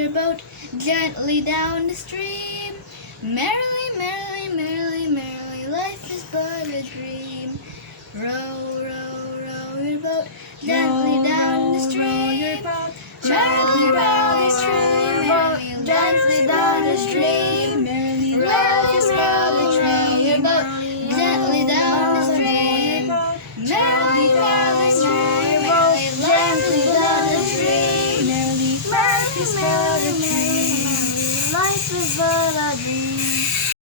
your boat gently down the stream. Merrily, merrily, merrily, merrily, life is but a dream. Row, row, row your boat gently down the stream. Gently down the stream, merrily, gently down the stream. Life is but a dream. Your boat gently down the stream. Merrily down the stream, merrily, gently down the stream. Life is but a dream.